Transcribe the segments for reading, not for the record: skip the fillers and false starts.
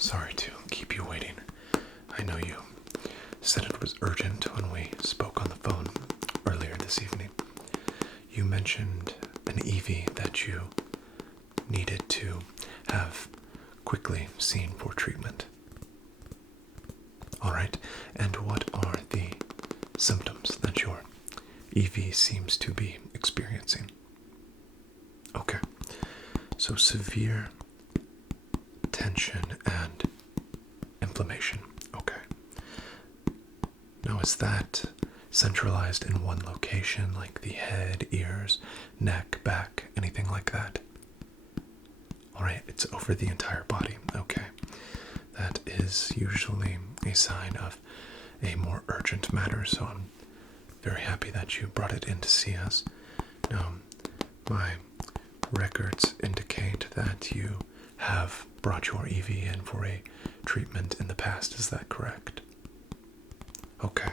Sorry to keep you waiting. I know you said it was urgent when we spoke on the phone earlier this evening. You mentioned an Eevee that you needed to have quickly seen for treatment. Alright, and what are the symptoms that your Eevee seems to be experiencing? Okay, so severe tension and inflammation. Okay. Now, is that centralized in one location, like the head, ears, neck, back, anything like that? Alright, it's over the entire body. Okay. That is usually a sign of a more urgent matter, so I'm very happy that you brought it in to see us. Now, my records indicate that you have brought your Eevee in for a treatment in the past, is that correct? Okay.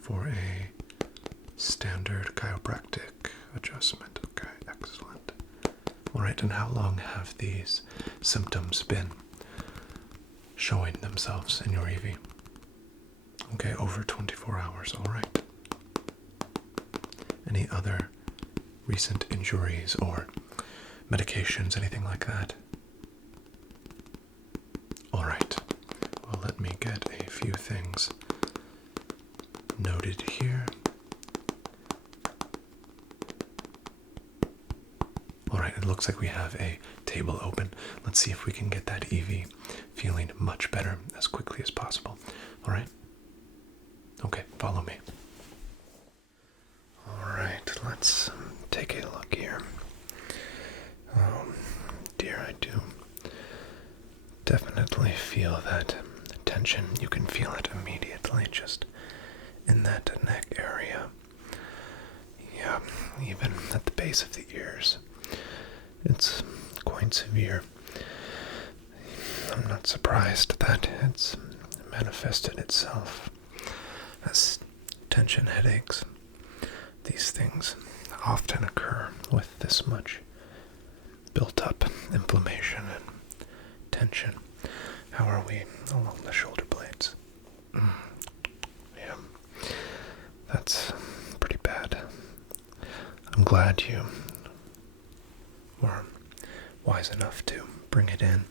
For a standard chiropractic adjustment. Okay, excellent. Alright, and how long have these symptoms been showing themselves in your Eevee? Okay, over 24 hours, alright. Any other recent injuries or medications, anything like that? Alright, well, let me get a few things noted here. Alright, it looks like we have a table open. Let's see if we can get that Eevee feeling much better as quickly as possible. Alright? Okay, follow me. Alright, let's take a look here. Dear, I do definitely feel that tension. You can feel it immediately just in that neck area. Yeah, even at the base of the ears. It's quite severe. I'm not surprised that it's manifested itself as tension headaches. These things often occur with this much built-up inflammation and tension. How are we along the shoulder blades? Yeah, that's pretty bad. I'm glad you were wise enough to bring it in.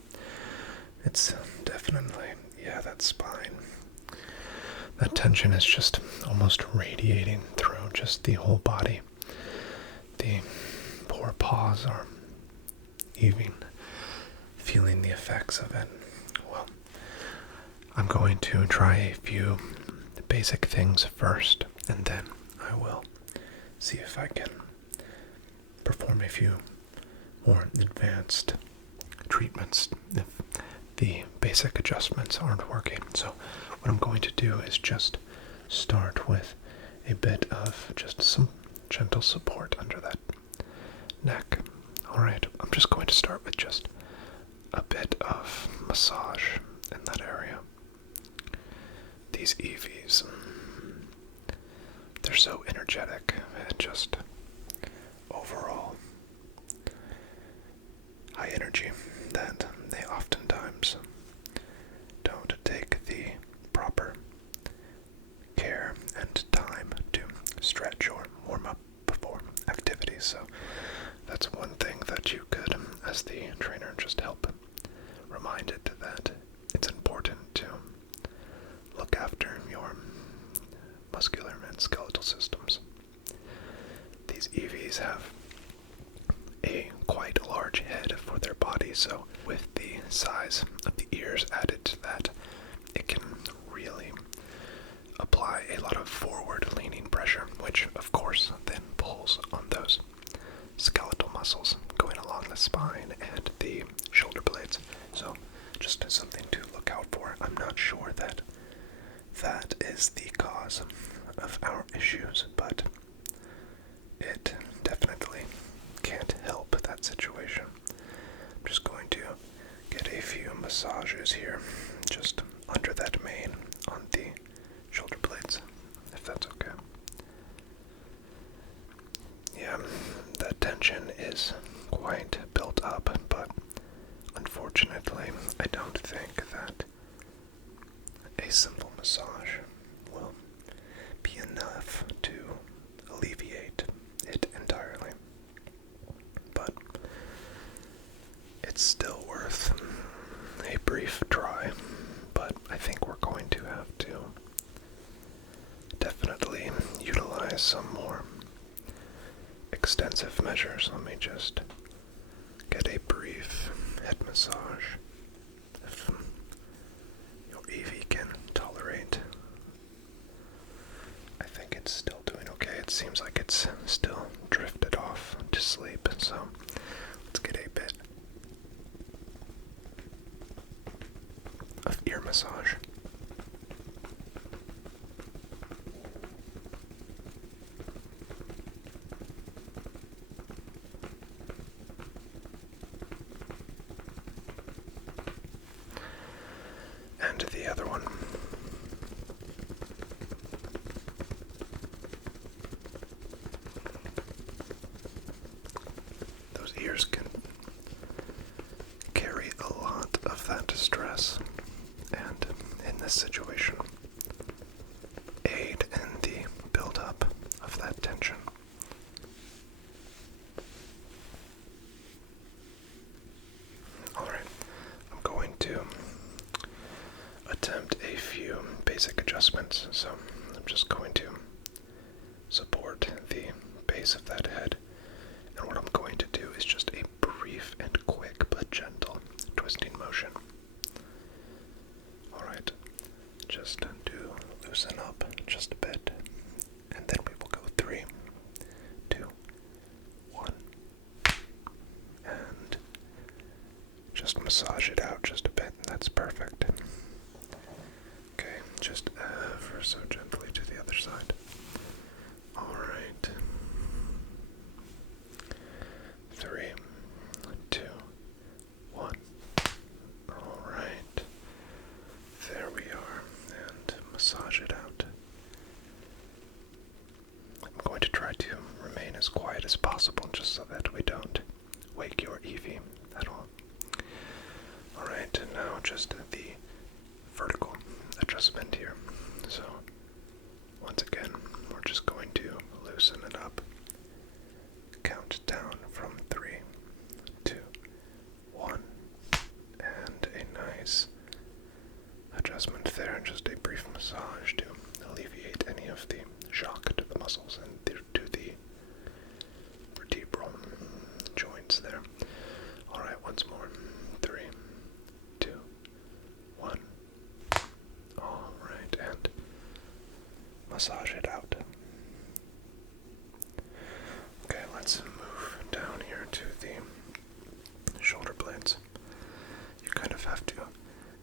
It's definitely, yeah, that spine. That tension is just almost radiating through just the whole body. The poor paws are even feeling the effects of it. Well, I'm going to try a few basic things first, and then I will see if I can perform a few more advanced treatments if the basic adjustments aren't working. So what I'm going to do is just start with a bit of just some gentle support under that neck. Alright, I'm just going to start with just a bit of massage in that area. These Eevees, they're so energetic and just overall high energy that they oftentimes don't take the proper care and time to stretch or warm up before activities. So that's one thing that you could, as the trainer, just help remind it that it's important to look after your muscular and skeletal systems. These Eevees have a quite large head for their body, so with the size of the ears added to that, it can really apply a lot of forward-leaning pressure, which of course then pulls on those skeletal muscles going along the spine and the shoulder blades. So just something to look out for. I'm not sure that that is the cause of our issues, but it definitely can't help that situation. I'm just going to get a few massages here, just under that mane on the shoulder blades, if that's okay. Yeah, that tension is quite built up, but unfortunately unfortunately, I don't think that a simple massage will be enough to alleviate it entirely. But it's still worth a brief try. But I think we're going to have to definitely utilize some more extensive measures. Let me just get a brief head massage. If your Eevee can tolerate. I think it's still doing okay. It seems like it's still drifted off to sleep, so let's get a bit of ear massage. And the other one. Those ears can carry a lot of that stress, and in this situation, aid in the buildup of that tension. Alright, I'm going to attempt a few basic adjustments, so I'm just going to support the base of that head, and what I'm going to do is just a brief and quick but gentle twisting motion. Alright, just to loosen up just a bit, and then we will go 3, 2, 1, and just massage it out just a bit. That's perfect. Okay, just ever so gently to the other side. Alright. 3, 2, 1. Alright. There we are. And massage it out. I'm going to try to remain as quiet as possible just so that we don't wake your Eevee at all. Alright, and now just the vertical adjustment here. So, once again, we're just going to loosen it up. Count down from 3, 2, 1, and a nice adjustment there, and just a brief massage to alleviate any of the shock to the muscles and to the vertebral joints there. Alright, once more. 3, 2, 1. Alright, and massage it out. Okay, let's move down here to the shoulder blades. You kind of have to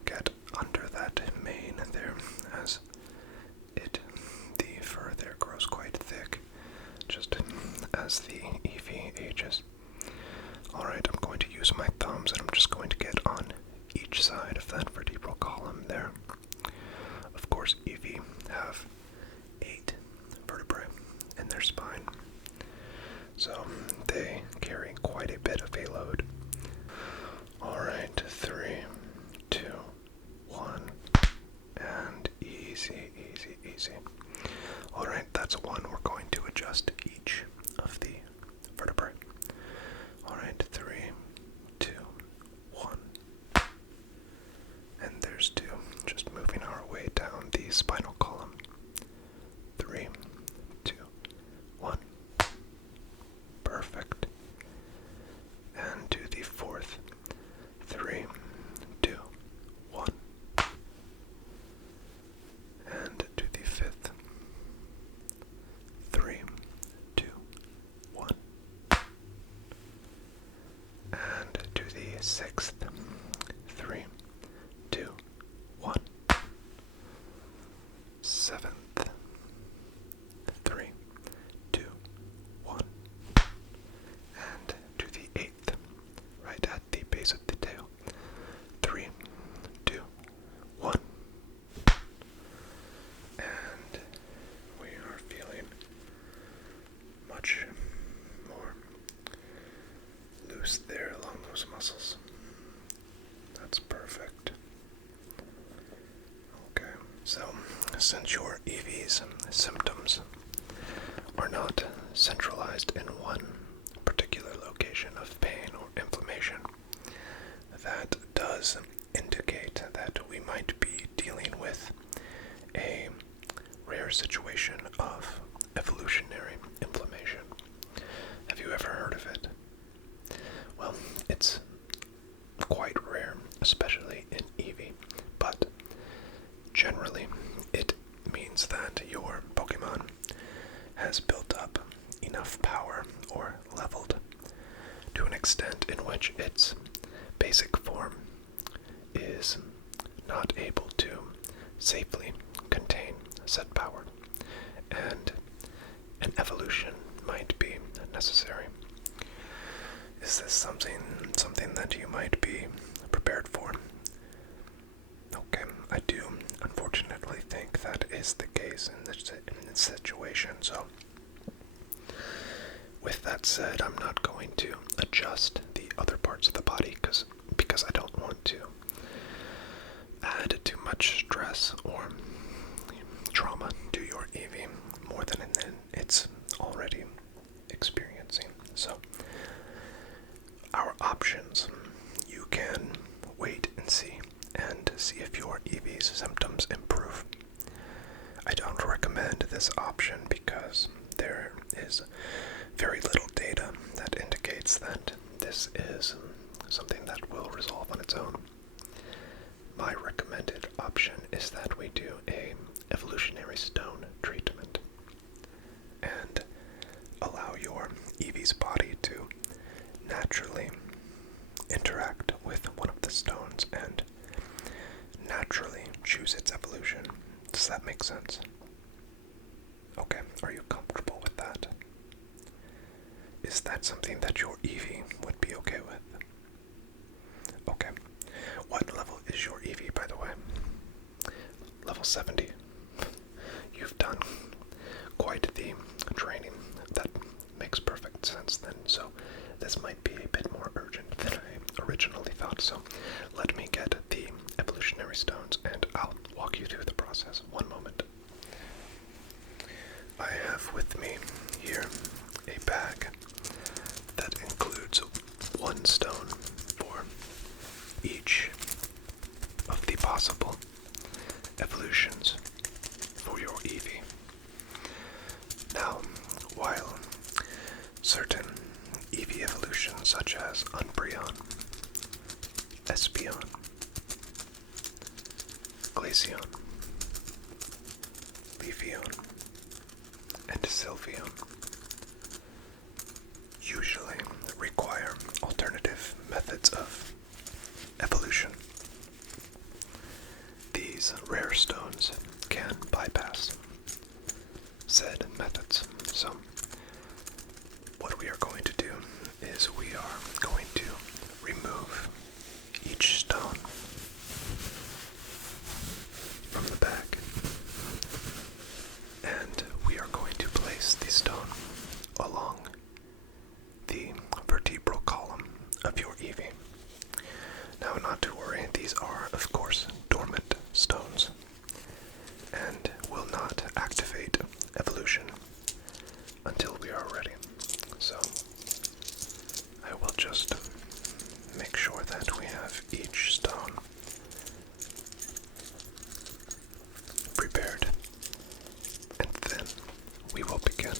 get under that mane there, as the fur there grows quite thick, just as the Eevee ages. Alright, I'm going to use my thumbs and Perfect. Okay, so since your Eevee's symptoms are not centralized in one particular location of pain or inflammation, that does indicate that we might be dealing with a rare situation of evolutionary inflammation. Have you ever heard of it? Well, it's quite rare, especially in Eevee, but generally it means that your Pokemon has built up enough power or leveled to an extent in which its basic form is not able to safely contain said power, and an evolution might be necessary. Is this something that you might be prepared for? Okay, I do unfortunately think that is the case in this situation, so with that said, I'm not going to adjust the other parts of the body because I don't want to add too much stress or trauma to your Eevee more than it's already experiencing. So, our options: you can wait and see if your Eevee's symptoms improve. I don't recommend this option because there is very little data that indicates that this is something that will resolve on its own. My recommended option is that we do a evolutionary stone treatment and allow your Eevee's body to naturally interact with one of the stones and naturally choose its evolution. Does that make sense? Okay, are you comfortable with that? Is that something that your Eevee would be okay with? Okay. What level is your Eevee, by the way? Level 70. You've done quite the training. That makes perfect sense then. So this might be a bit more urgent than I originally thought. So let me get the evolutionary stones and I'll walk you through the process. One moment. I have with me here a bag that includes one stone for each of the possible evolutions for your Eevee. Now, while certain Eevee evolutions such as Umbreon, Espeon, Glaceon, Leafeon, and Sylveon usually require alternative methods of evolution, these rare stones can bypass said methods. So, what we are going to do is we are going to remove each stone from the bag, and we are going to place the stone along the vertebral column of your Eevee. Now, not to worry, these are, of course, dormant stones and will not activate evolution until we are ready. So, I will just make sure that we have each stone prepared, and then we will begin.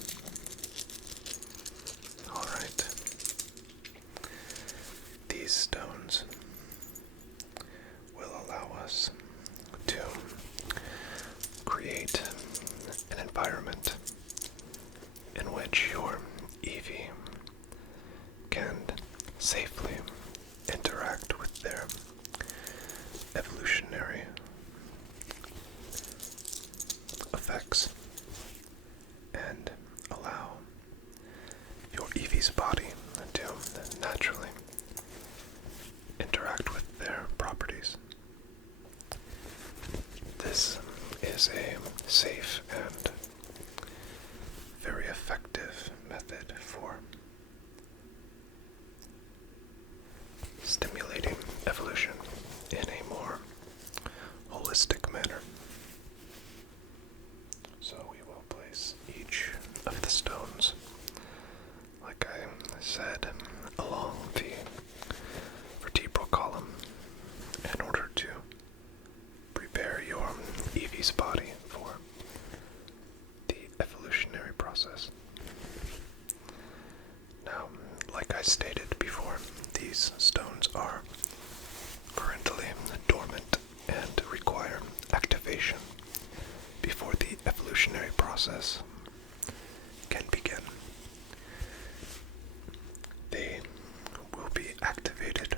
Alright. These stones will process can begin. They will be activated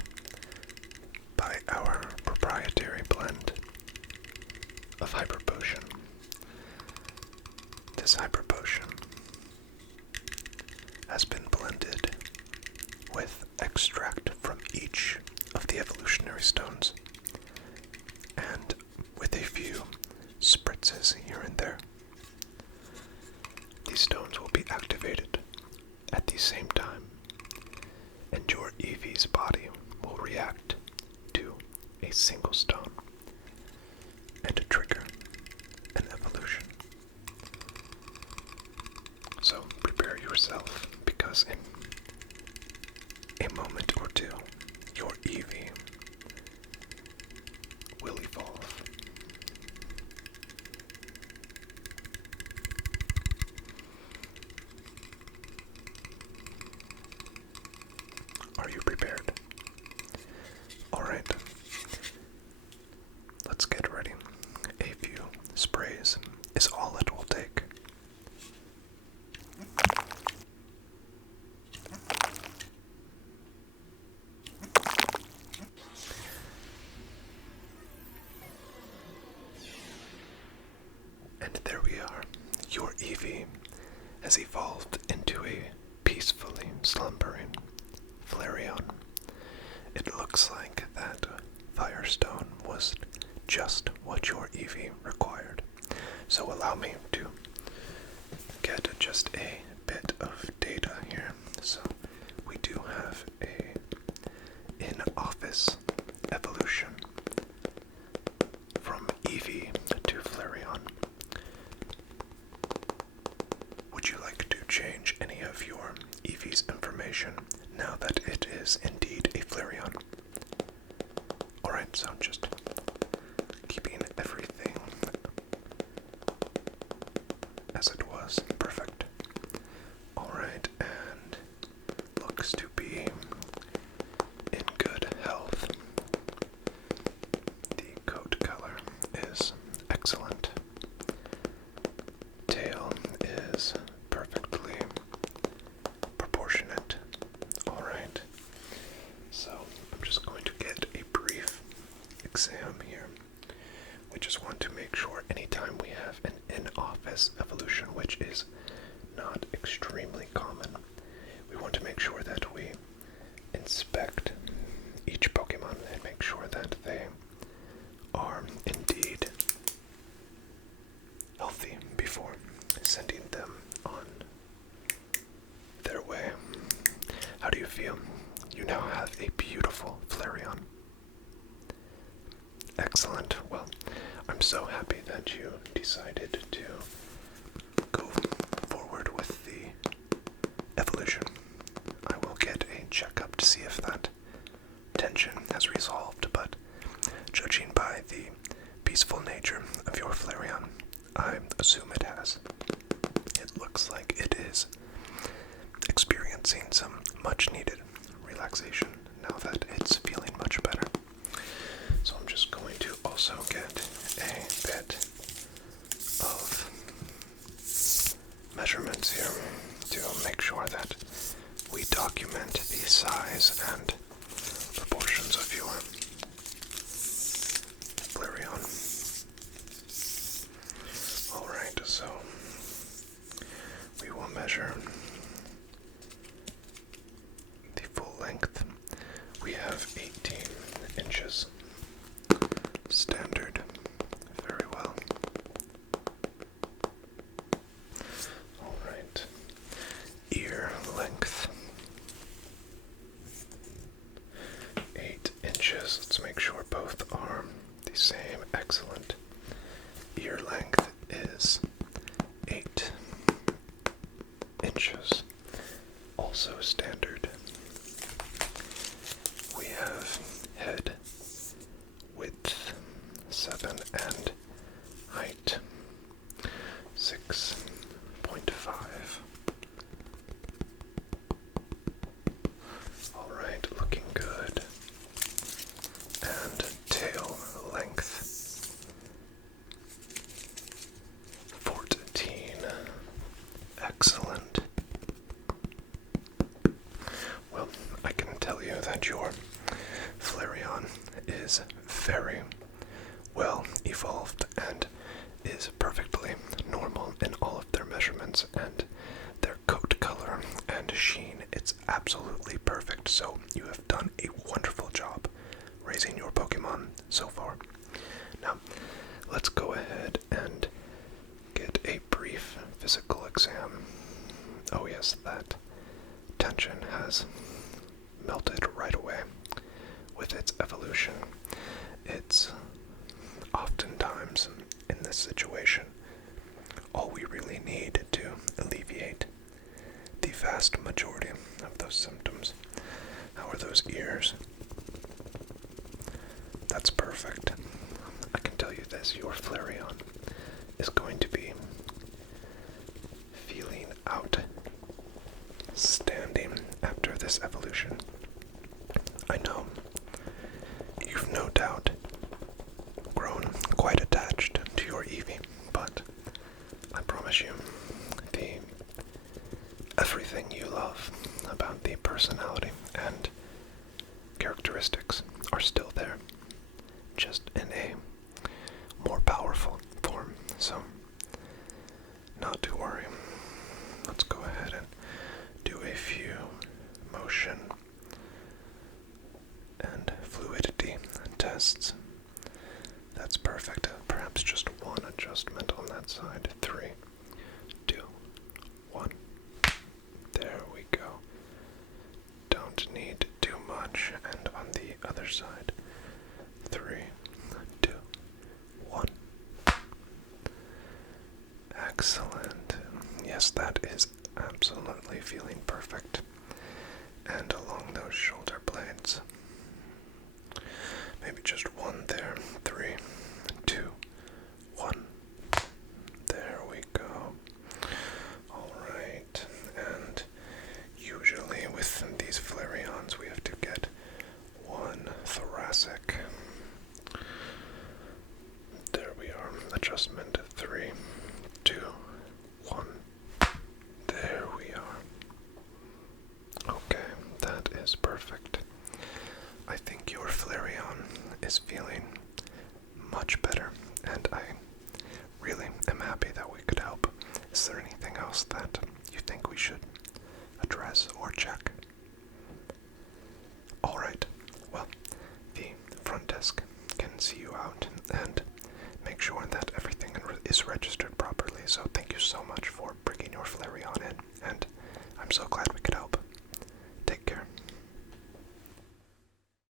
by our proprietary blend of Hyper Potion. This Hyper Potion has been blended with extract from each of the evolutionary stones, and with a few spritzes here and there. These stones will be activated at the same time, and your Eevee's body will react to a single stone and trigger an evolution. So prepare yourself, because in a moment or two, your Eevee will evolve. Are you prepared? Alright. Let's get ready. A few sprays is all it will take. And there we are. Your Eevee has evolved into a peacefully slumbering Flareon. It looks like that Firestone was just what your Eevee required. So allow me to get just a bit of data here. So we do have a in-office evolution from Eevee to Flareon. Would you like to change any of your Eevee's information now that it is indeed a Flareon? Alright, so just keeping everything as it was. Perfect. Alright, and looks to be in good health. The coat color is excellent. Tail is perfectly proportionate. Alright, so I'm just going to get a brief exam here. We just want to make sure anytime we have an in-office evolution, which is not extremely common, we want to make sure that we inspect each Pokemon and make sure that they are indeed healthy before sending them on their way. How do you feel? You now have a beautiful Flareon. Excellent. Well, I'm so happy that you decided to go forward with the evolution. I will get a checkup to see if that tension has resolved, but judging by the peaceful nature of your Flareon, I assume it has. It looks like it is experiencing some much needed relaxation now that it's feeling much better. So I'm just going to also get a bit of measurements here to make sure that we document the size and proportions of your Flareon. Alright, so we will measure the full length. We have 18 inches. Standard. Very well. Alright. Ear length. 8 inches. Let's make sure both are the same. Excellent. Ear length is 8 inches. Also standard. We have head width 7 and height 6.5. Alright, looking good. And tail length very well evolved and is perfectly normal in all of their measurements and their coat color and sheen. It's absolutely perfect, so you have done a wonderful job raising your Pokemon so far. Now, let's go ahead and get a brief physical exam. Oh yes, that tension has melted right away with its evolution. It's oftentimes in this situation all we really need to alleviate the vast majority of those symptoms. How are those ears? That's perfect. I can tell you this, your Flareon is going to be feeling outstanding after this evolution. I know you've no doubt grown quite attached to your Eevee, but I promise you, everything you love about the personality and characteristics are still there, just in a more powerful form. So, not to worry. Let's go ahead and do a few motion and fluidity tests. That's perfect. Perhaps just one adjustment on that side. 3, 2, 1. There we go. Don't need too much. And on the other side. 3, 2, 1. Excellent. Yes, that is absolutely feeling perfect. And along those shoulder blades. Maybe just one there. 3, 2, 1. There we go. Alright. And usually with these Flareons we have to get one thoracic. There we are. Adjustment 3, 2, 1. There we are. Okay, that is perfect. I think your Flareon is feeling much better, and I really am happy that we could help. Is there anything else that you think we should address or check? Alright, well, the front desk can see you out and make sure that everything is registered properly, so thank you so much for bringing your Flareon in, and I'm so glad